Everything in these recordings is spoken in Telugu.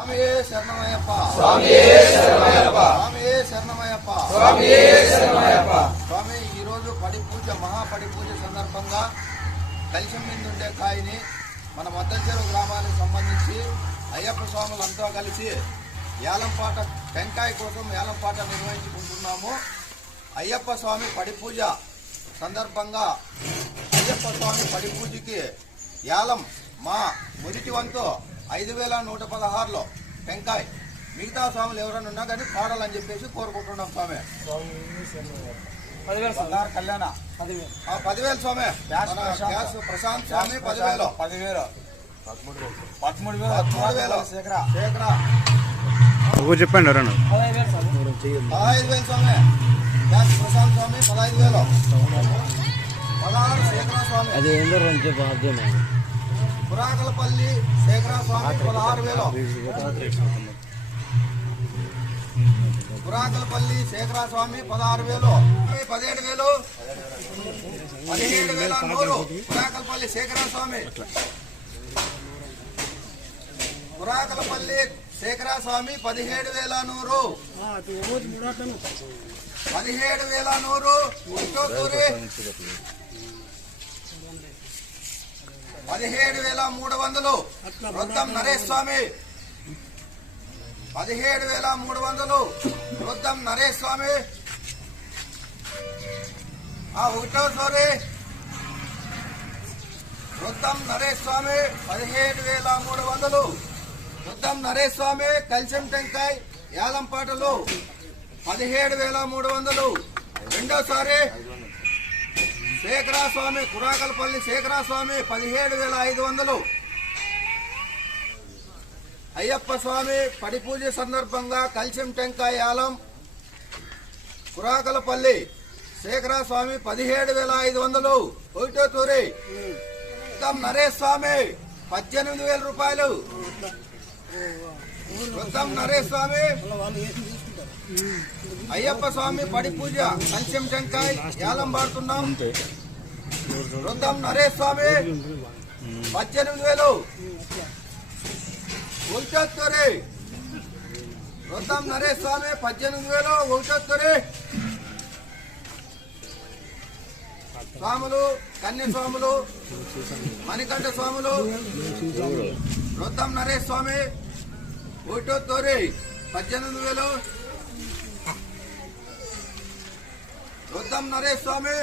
స్వామియే శరణమయ్యప్ప స్వామి, ఈరోజు పడిపూజ మహాపడిపూజ సందర్భంగా కలిశం మీద ఉండే కాయని మన మద్దచెరువు గ్రామానికి సంబంధించి అయ్యప్ప స్వాములంతా కలిసి యాలంపాట టెంకాయ కోసం యాలంపాట నిర్వహించుకుంటున్నాము. అయ్యప్ప స్వామి పడిపూజ సందర్భంగా అయ్యప్ప స్వామి పడిపూజకి యాలం మా మొదటి వంతు 5116లో టెంకాయ, మిగతా స్వాములు ఎవరైనా ఉన్నా కానీ పాడాలని చెప్పేసి కోరుకుంటున్నాం. స్వామి 10,000 కళ్యాణ 10,000 స్వామి, ప్రశాంత్ స్వామి 10,000 శేఖరా చెప్పండి. 15,000 స్వామి, ప్రశాంత్ స్వామి 15,000, 16 శేఖరా స్వామి, పురాకలపల్లి శేఖరా స్వామి 16,000, పురాకలపల్లి శేఖరా స్వామి 16,000, 17,000, 17,100 పురాకలపల్లి శేఖరా స్వామి, పురాకలపల్లి శేఖరా స్వామి 17,100, 17,100 ఉట్టూరి 17,300 వృద్ధం నరేష్ స్వామి, 17,300 వృద్ధం నరేష్ స్వామి, ఒకటో సోరి వృద్ధం నరేష్ స్వామి 17,300 వృద్ధం నరేష్ స్వామి. కలిశం టెంకాయ్ యాలంపాటలు 17,300. రెండోసారి శేఖరా స్వామి కురాకలపల్లి శేఖరా స్వామి 17,500. అయ్యప్ప స్వామి పడిపూజ సందర్భంగా కలిశం టెంకాయ యాలం కురాకలపల్లి శేఖరా స్వామి 17,500. ఒకటో తూరి వృద్ధం నరేష్ స్వామి 18,000 రూపాయలు. వృద్ధం నరేష్ స్వామి. అయ్యప్ప స్వామి పడిపూజ కలిశం టెంకాయ యాలం పాడుతున్నాం. వృద్ధం నరేష్ స్వామి 18,000. ఒకటోత్తరి వృద్ధం నరేష్ స్వామి 18,000. ఒకటోత్తరి స్వాములు కన్య స్వాములు మణికంఠ స్వాములు వృద్ధం నరేష్ స్వామి ఒకటోత్తరి 18,000. వృద్ధం నరేష్ స్వామి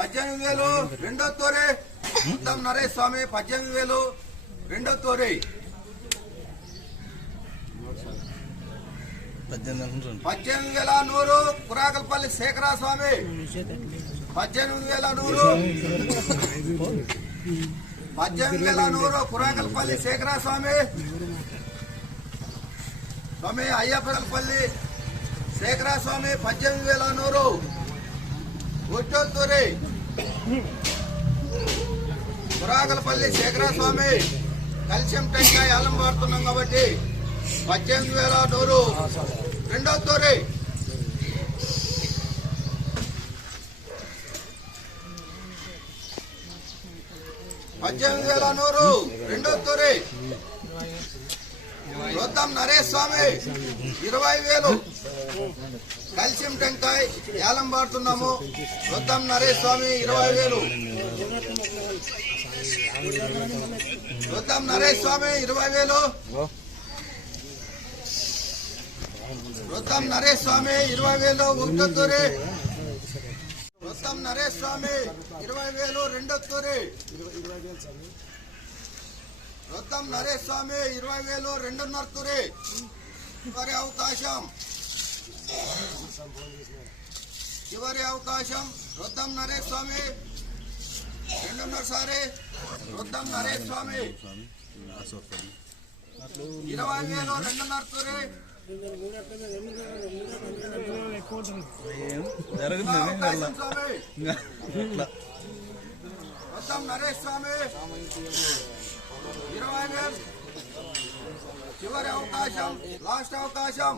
18,000. రెండో తోరే వృద్ధం నరేష్ స్వామి 18,000. రెండో తోరే 18,100 కురాకలపల్లి శేఖరా స్వామి 18,100. 18,100 కురాకలపల్లి శేఖరా స్వామి. స్వామి అయ్యప్పపల్లి శేఖరా స్వామి 18,100. ఒట్టొత్తూరి పురాకలపల్లి శేఖరా స్వామి కలిశం టెంకాయ యాలం పాడుతున్నాం కాబట్టి 18,100. రెండో తూరి 18,100. రెండో తూరి వృద్ధం నరేష్ స్వామి 20,000. కలిశం టెంకాయ యాలం పాడుతున్నాము. వృద్ధం నరేష్ స్వామి 20,000. వృద్ధం నరేష్ స్వామి 20,000. వృద్ధం నరేష్ స్వామి 20,000. ఒకటో తూరి వృద్ధం నరేష్ స్వామి 20,000. రెండో తూరి వృద్ధం నరేష్ స్వామి 20,000. రెండున్నర తూరి చివరి అవకాశం వృద్ధం నరేష్ స్వామి రెండున్నరసారి వృద్ధం నరేష్ స్వామి 20,000. రెండున్నర తూరి అవకాశం స్వామి వృద్ధం నరేష్ స్వామి 20,000. చివరి అవకాశం లాస్ట్ అవకాశం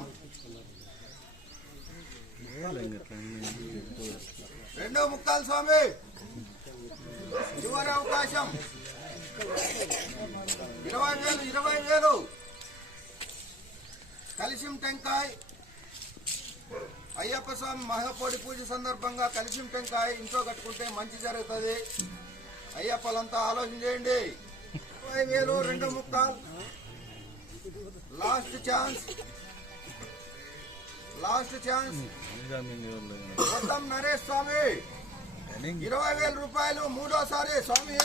2 ముక్కాలు స్వామి చివరి అవకాశం 20,000 కలిసిం టెంకాయ్ అయ్యప్ప స్వామి మహాపోడి పూజ సందర్భంగా కలిసిం టెంకాయ్ ఇంట్లో కట్టుకుంటే మంచి జరుగుతుంది. అయ్యప్పలంతా ఆలోచన చేయండి. 20,000 2 ముక్కలు లాస్ట్ ఛాన్స్. మొత్తం నరేష్ స్వామి 20,000 రూపాయలు మూడోసారి స్వామి.